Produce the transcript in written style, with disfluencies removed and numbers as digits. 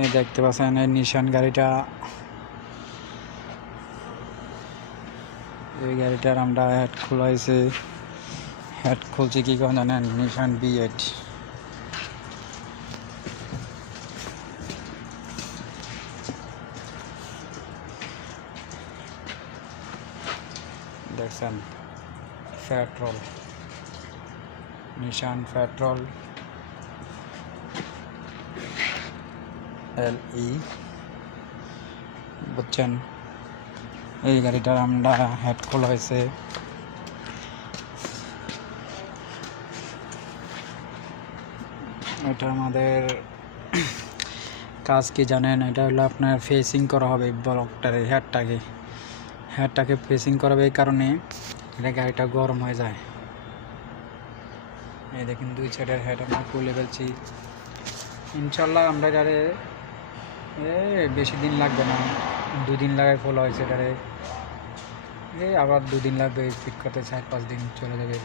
এই দেখতে পাচ্ছেন এই নিশান গাড়িটা, এই গাড়িটার আমরা হেড খোলাইছি। হেড খুলছি কি করে জানেন? নিশান B8। দেখছেন পেট্রোল, নিশান পেট্রোল LE, বুঝছেন? এই গাড়িটার আমরা হেড খোলা হয়েছে। এটা আমাদের কাজ কি জানেন? এটা হলো আপনার ফেসিং করা হবে ব্লকটারে, হেডটাকে ফেসিং করাবে। এই কারণে এটা গাড়িটা গরম হয়ে যায়। এই দেখেন দুই সাইডের হেড আমরা খুলে ফেলছি। ইনশাল্লাহ আমরা এটারে বেশি দিন লাগবে না, 2 দিন লাগায় খোলা হয়েছে এটারে। আবার 2 দিন লাগবে ফিট করতে, 4-5 দিন চলে যাবে।